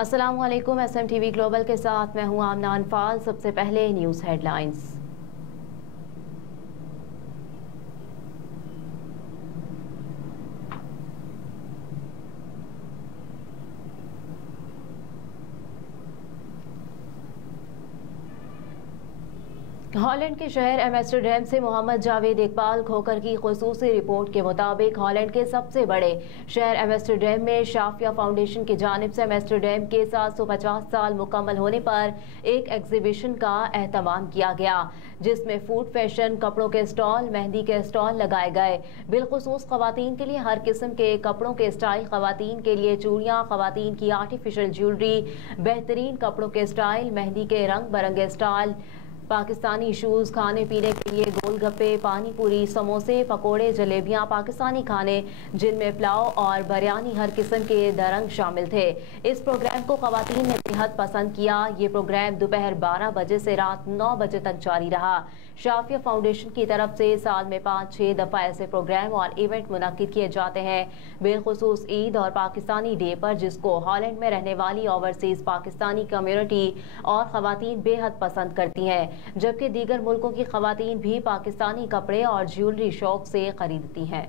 अस्सलाम वालेकुम। SMTV global के साथ मैं हूं आमना अनफाल। सबसे पहले न्यूज़ हेडलाइंस। हॉलैंड के शहर एम्स्टरडैम से मोहम्मद जावेद इकबाल खोकर की खुसूसी रिपोर्ट के मुताबिक हॉलैंड के सबसे बड़े शहर एम्स्टरडैम में शाफिया फाउंडेशन की जानिब से एम्स्टरडैम के 750 साल मुकम्मल होने पर एक एग्जीबिशन का एहतमाम किया गया, जिसमें फूड, फैशन, कपड़ों के स्टॉल, मेहंदी के स्टॉल लगाए गए। बिलखुसूस खवातीन के लिए हर किस्म के कपड़ों के स्टाइल, खवातीन के लिए चूड़ियाँ, खवातीन की आर्टिफिशियल ज्वेलरी, बेहतरीन कपड़ों के स्टाइल, मेहंदी के रंग बरंगे स्टाइल, पाकिस्तानी शूज़, खाने पीने के लिए गोलगप्पे, पानी पूरी, समोसे, पकोड़े, जलेबियाँ, पाकिस्तानी खाने जिनमें पुलाव और बिरयानी, हर किस्म के दरंग शामिल थे। इस प्रोग्राम को खवातीन ने बेहद पसंद किया। ये प्रोग्राम दोपहर 12 बजे से रात 9 बजे तक जारी रहा। शाफिया फाउंडेशन की तरफ से साल में 5-6 दफ़ा ऐसे प्रोग्राम और इवेंट मुनक्किद किए जाते हैं, बिलखुसूस ईद और पाकिस्तानी डे पर, जिसको हॉलैंड में रहने वाली ओवरसीज पाकिस्तानी कम्युनिटी और खवातीन बेहद पसंद करती हैं, जबकि दीगर मुल्कों की खवातीन भी पाकिस्तानी कपड़े और ज्वेलरी शौक से खरीदती हैं।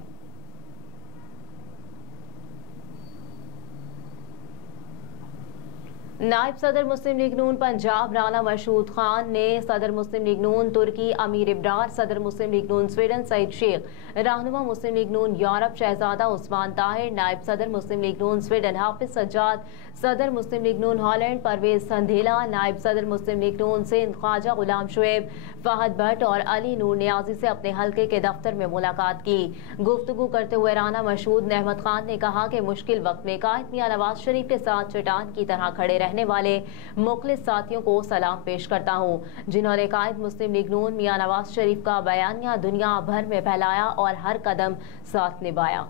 नायब सदर मुस्लिम लीग नून पंजाब राना मशहूद खान ने सदर मुस्लिम लीग नून तुर्की अमीर इब्रार, सदर मुस्लिम लीग नून स्वीडन सईद शेख, रहनुमा मुस्लिम लीग नून यूरोप शहजादा उस्मान ताहिर, नायब सदर मुस्लिम लीग नून स्वीडन हाफिज सज्जाद, सदर मुस्लिम लीग नून हॉलैंड परवेज संधेला, नायब सदर मुस्लिम लीग नून सिंध ख्वाजा गुलाम शुएब, फहद भट्ट और अली नूर नियाजी से अपने हल्के के दफ्तर में मुलाकात की। गुफ्तगू करते हुए राना मशहूद नेहमत खान ने कहा कि मुश्किल वक्त में कायद मियां नवाज शरीफ के साथ चट्टान की तरह खड़े रहने वाले मुखलिस साथियों को सलाम पेश करता हूँ, जिन्होंने कायद मुस्लिम लीग नून मियां नवाज शरीफ का बयानिया दुनिया भर में फैलाया और हर कदम साथ निभाया।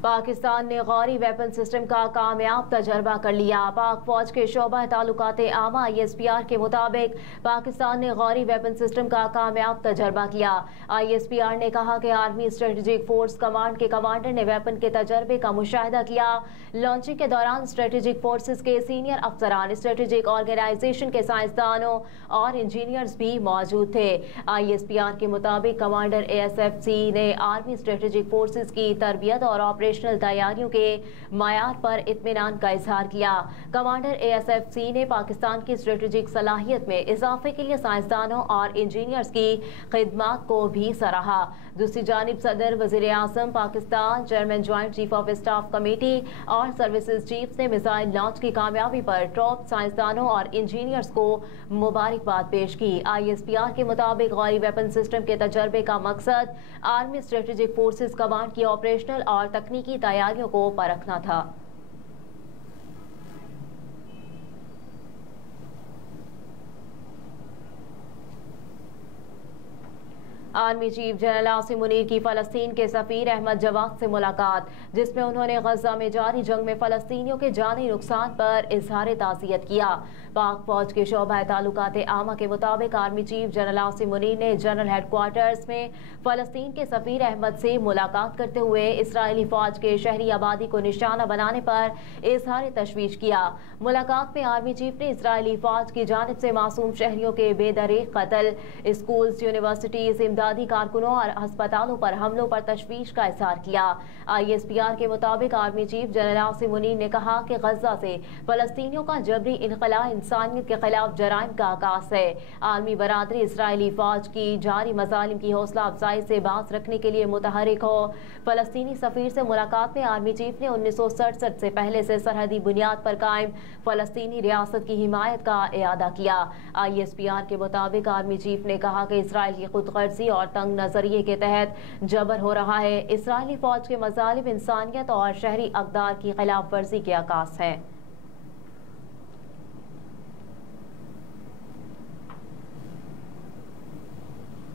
पाकिस्तान ने गौरी वेपन सिस्टम का कामयाब तजर्बा कर लिया। पाक फौज के शोबा ताल्लुकात आमा ISPR के मुताबिक पाकिस्तान ने गौरी वेपन सिस्टम का कामयाब तजर्बा किया। ISPR ने कहा कि आर्मी स्ट्रेटेजिक फोर्स कमांड के कमांडर ने वेपन के तजर्बे का मुशाहिदा किया। लॉन्चिंग के दौरान स्ट्रेटेजिक फोर्सेस के सीनियर अफसरान, स्ट्रेटेजिक ऑर्गेनाइजेशन के साइंसदानों और इंजीनियर्स भी मौजूद थे। ISPR के मुताबिक कमांडर ASFC ने आर्मी स्ट्रेटेजिक फोर्सेस की तरबियत और ऑपरेशनल तैयारियों के मायार पर इत्मीनान का इजहार किया। कमांडर ASFC ने पाकिस्तान की स्ट्रेटेजिक सलाहियत में इजाफे के लिए साइंसदानों और इंजीनियर्स की खिदमत को भी सराहा। दूसरी जानिब सदर, वजीर आजम Pakistan, chairman joint chief of staff committee और सर्विसेज चीफ ने मिसाइल लॉन्च की कामयाबी पर टॉप साइंसदानों और इंजीनियर्स को मुबारकबाद पेश की। ISPR के मुताबिक गौरी वेपन सिस्टम के तजर्बे का मकसद आर्मी स्ट्रेटेजिक फोर्सेस कमांड की ऑपरेशनल और तकनीकी तैयारियों को परखना था। Army chief general Asim Munir की फलस्तीन के सफीर अहमद जवाद से मुलाकात, जिसमें उन्होंने गजा में जारी जंग में फलस्तीनियों के जानी नुकसान पर इजहार ताज़ियत किया। पाक फौज के शोबा ताल्लुकात आमा के मुताबिक army chief general Asim Munir ने जनरल हेडक्वार्टर्स में फलस्तीन के सफीर अहमद से मुलाकात करते हुए इसराइली फौज के शहरी आबादी को निशाना बनाने पर इजहार तशवीश किया। मुलाकात में आर्मी चीफ ने इसराइली फौज की जानिब से मासूम शहरियों के बेदरीग कत्ल, स्कूल्स, यूनिवर्सिटीज, इमदादी कारकुनों और अस्पतालों पर हमलों पर तशवीश का इजहार किया। ISPR के मुताबिक army chief general Asim Munir ने कहा कि गजा से फलस्तीनियों का जबरी इनखला इंसानियत के खिलाफ जराइम का आगाज है। आर्मी बरादरी इसराइली फौज की जारी मजालिम की हौसला अफजाई से बात रखने के लिए मुतहरिक हो। फलस्तीनी सफीर से मुलाकात में आर्मी चीफ ने 1967 से पहले से सरहदी बुनियाद पर कायम फलस्तीनी रियासत की हिमायत का इयादा किया। ISPR के मुताबिक आर्मी चीफ ने कहा कि इसराइल की खुदगर्जी और तंग नजरिए के तहत जबर हो रहा है। इसराइली फौज के मजालिम इंसानियत और शहरी अक़दार की खिलाफ वर्जी के आकाश है।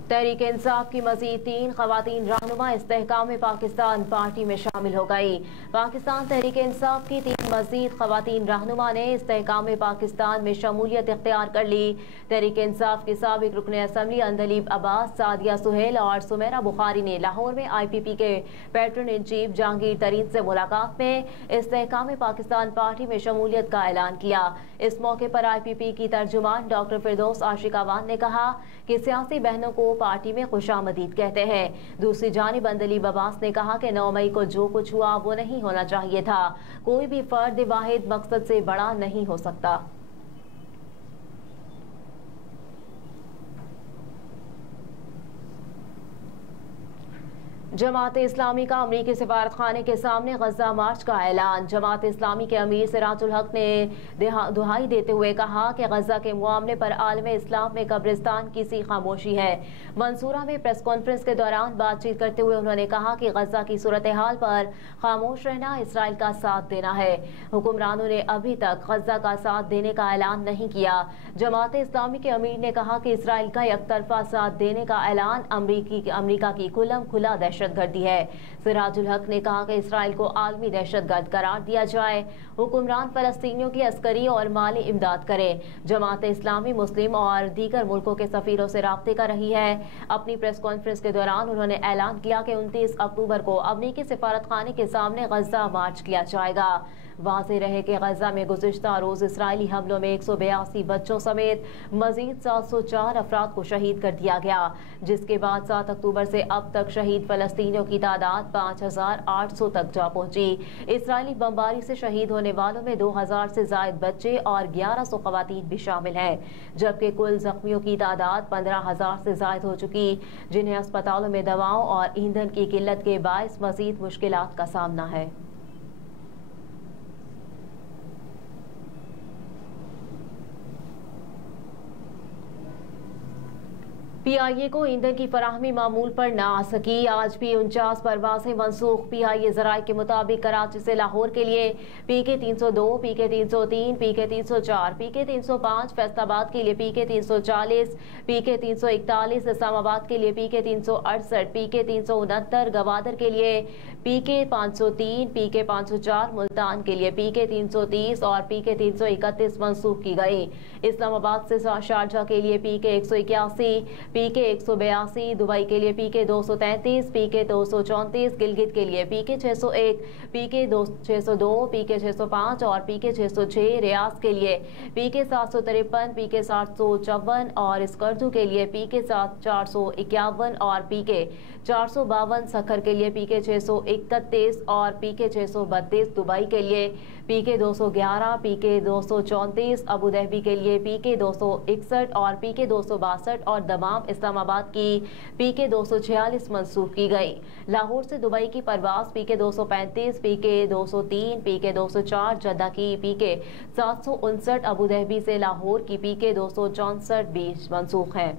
तहरीक इंसाफ की मजीद 3 खवातीन रहनुमा इस्तेहकाम पाकिस्तान पार्टी में शामिल हो गई। पाकिस्तान तहरीक इंसाफ की 3 مزید خواتین رہنما نے استحکام پاکستان میں شمولیت اختیار کر لی۔ تحریک انصاف کے سابق رکن اسمبلی اندلیب عباس، سعدیہ سہیل اور سمیرہ بخاری نے لاہور میں آئی پی پی کے پیٹرن ان چیف جہانگیر ترین سے ملاقات میں استحکام پاکستان پارٹی میں شمولیت کا اعلان کیا۔ اس موقع پر آئی پی پی کی ترجمان ڈاکٹر فردوس عاشق اوان نے کہا کہ سیاسی بہنوں کو پارٹی میں خوش آمدید کہتے ہیں۔ دوسری جانب اندلیب عباس نے کہا کہ 9 مئی کو جو کچھ ہوا وہ نہیں ہونا چاہیے تھا، کوئی بھی فرد واحد مقصد سے بڑا نہیں ہو سکتا۔ جماعت اسلامی کا امریکی سفارت خانے کے سامنے غزہ مارچ کا اعلان۔ جماعت اسلامی کے امیر سراج الحق نے دہائی دیتے ہوئے کہا کہ غزہ کے معاملے پر عالم اسلام میں قبرستان کی سی خاموشی ہے۔ منصورہ میں پریس کانفرنس کے دوران بات چیت کرتے ہوئے انہوں نے کہا کہ غزہ کی صورتحال پر خاموش رہنا اسرائیل کا ساتھ دینا ہے۔ حکمرانوں نے ابھی تک غزہ کا ساتھ دینے کا اعلان نہیں کیا۔ جماعت اسلامی کے امیر نے کہا کہ اسرائیل کا یک طرفہ ساتھ دینے کا اعلان امریکہ کی کھلم کھلا دہشت گردی ہے۔ سراج الحق نے کہا کہ اسرائیل کو عالمی دہشت گرد قرار دیا جائے، حکمران فلسطینیوں کی عسکری اور مالی امداد کرے۔ جماعت اسلامی مسلم اور دیگر ملکوں کے سفیروں سے رابطے کر رہی ہے۔ اپنی پریس کانفرنس کے دوران انہوں نے اعلان کیا کہ 29 اکتوبر کو امریکی سفارت خانے کے سامنے غزہ مارچ کیا جائے گا۔ واضح رہے کہ غزہ میں گزشتہ روز اسرائیلی حملوں میں 182 بچوں سمیت مزید 704 افراد کو شہید کر دیا گیا، جس کے بعد 7 اکتوبر سے اب تک شہید فلسطینیوں کی تعداد 5800 تک جا پہنچی۔ اسرائیلی بمباری سے شہید ہونے والوں میں 2000 سے زائد بچے اور 1100 خواتین بھی شامل ہیں، جبکہ کل زخمیوں کی تعداد 15000 سے زائد ہو چکی، جنہیں اسپتالوں میں دواؤں اور ایندھن کی قلت کے باعث مزید مشکلات کا سامنا ہے۔ پی آئی اے کو ایندھن کی فراہمی معمول پر نہ آ سکی، آج بھی 49 پروازیں منسوخ۔ پی آئی اے ذرائع کے مطابق کراچی سے لاہور کے لیے پی کے 302، پی کے 303، پی کے 304، پی کے 305، فیصل آباد کے لیے پی کے 340، پی کے 341، اسلام آباد کے لیے پی کے 368، پی کے 369، گوادر کے لیے پی کے 503، پی کے 504، ملتان کے لیے پی کے 330 اور پی کے 331 منسوخ کی گئی۔ اسلام آباد سے شارجہ کے لیے پی کے 181، پی کے 182، دبئی کے لیے پی کے 233، پی کے 234، گلگت کے لیے پی کے 601، پی کے 602، پی کے 605 اور پی کے 606، ریاض کے لیے پی کے 753، پی کے 754 اور اسکردو کے لیے پی کے 451 اور پی کے 452، سکھر کے لیے پی کے 631 اور پی کے 632، دبئی کے لیے پی کے 211، پی کے 234، ابو ظہبی کے لیے پی کے 261 اور پی کے 262 اور دمام اسلام آباد کی پی کے 246 منسوخ کی گئی۔ لاہور سے دبئی کی پرواز پی کے 235، پی کے 203، پی کے 204، جدہ کی پی کے 759، ابو ظہبی سے لاہور کی پی کے 264 بھی منسوخ ہیں۔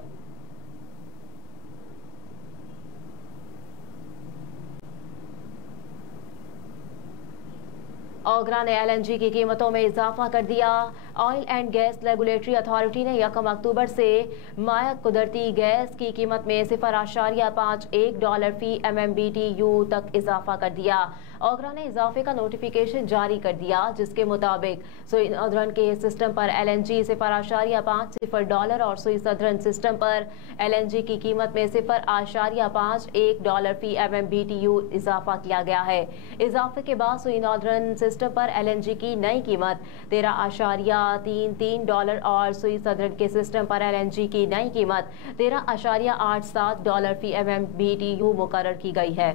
اوگرا نے ایل این جی کی قیمتوں میں اضافہ کر دیا۔ Oil and gas regulatory authority نے 1 اکتوبر سے مائع قدرتی گیس کی قیمت میں $0.51 فی MMBTU تک اضافہ کر دیا۔ اوگرا نے اضافے کا نوٹیفیکیشن جاری کر دیا، جس کے مطابق سوئی ادرن کے سسٹم پر LNG $0.50 اور سوئی سدرن سسٹم پر LNG کی قیمت میں $0.51 فی MMBTU اضافہ کیا گیا ہے۔ اضافے کے بعد سوئی نادرن سسٹم پر LNG کی نئی قیمت $13.33 اور سوئی سدرن کے سسٹم پر LNG کی نئی قیمت $13.87 فی MMBTU مقرر کی گئی ہے۔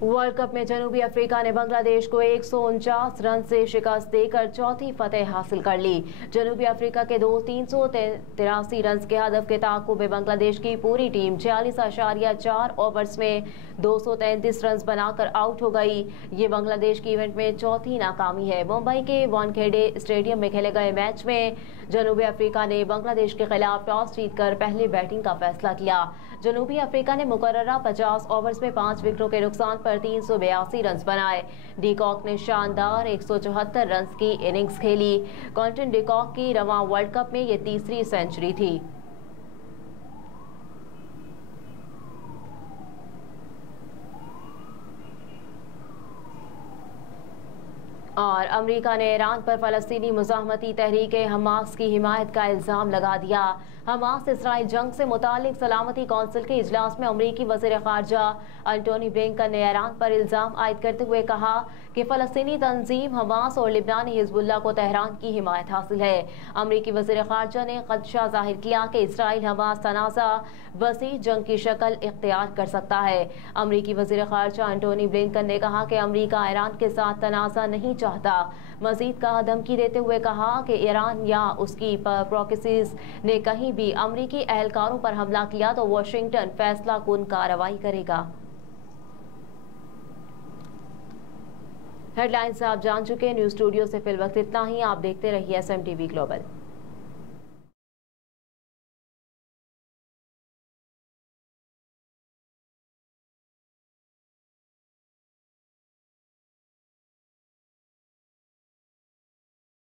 ورلڈ کپ میں جنوبی افریقہ نے بنگلہ دیش کو 149 رن سے شکست دے کر چوتھی فتح حاصل کر لی۔ جنوبی افریقہ کے 383 رنز کے ہدف کے تعاقب میں بنگلہ دیش کی پوری ٹیم 46.4 اوورز میں 233 رنز بنا کر آؤٹ ہو گئی۔ یہ بنگلہ دیش کی ایونٹ میں چوتھی ناکامی ہے۔ ممبئی کے وانکھیڑے اسٹیڈیم میں کھیلے گئے میچ میں جنوبی افریقہ نے بنگلہ دیش کے خلاف ٹاس جیت کر پہلے بیٹنگ کا فیصلہ کیا۔ جنوبی افریقہ نے مقررہ 50 اوورز میں 5 وکٹوں کے نقصان پر 382 رنز بنائے۔ ڈی کاک نے شاندار 174 رنز کی اننگز کھیلی۔ کونٹن ڈی کاک کی رواں ورلڈ کپ میں یہ تیسری سنچری تھی۔ اور امریکہ نے ایران پر فلسطینی مزاحمتی تحریک حماس کی حمایت کا الزام لگا دیا۔ حماس اسرائیل جنگ سے متعلق سلامتی کونسل کے اجلاس میں امریکی وزیر خارجہ انٹونی بلنکن نے ایران پر الزام عائد کرتے ہوئے کہا کہ فلسطینی تنظیم حماس اور لبنانی حزب اللہ کو تہران کی حمایت حاصل ہے۔ امریکی وزیر خارجہ نے خدشہ ظاہر کیا کہ اسرائیل حماس تنازع وسیع جنگ کی شکل اختیار کر سکتا ہے۔ امریکی وزیر خارجہ انٹونی بلنکن نے کہا کہ امریکہ ایران کے ساتھ تنازع نہیں چاہتا۔ مزید کہا دھمکی دیتے ہوئے کہا کہ ایران یا اس کی پروکسیز نے کہیں بھی امریکی اہلکاروں پر حملہ کیا تو واشنگٹن فیصلہ کن کارروائی کرے گا۔ ہیڈ لائنز آپ جان چکے، نیوز اسٹوڈیو سے فی الوقت اتنا ہی۔ آپ دیکھتے رہیے SMTV گلوبل۔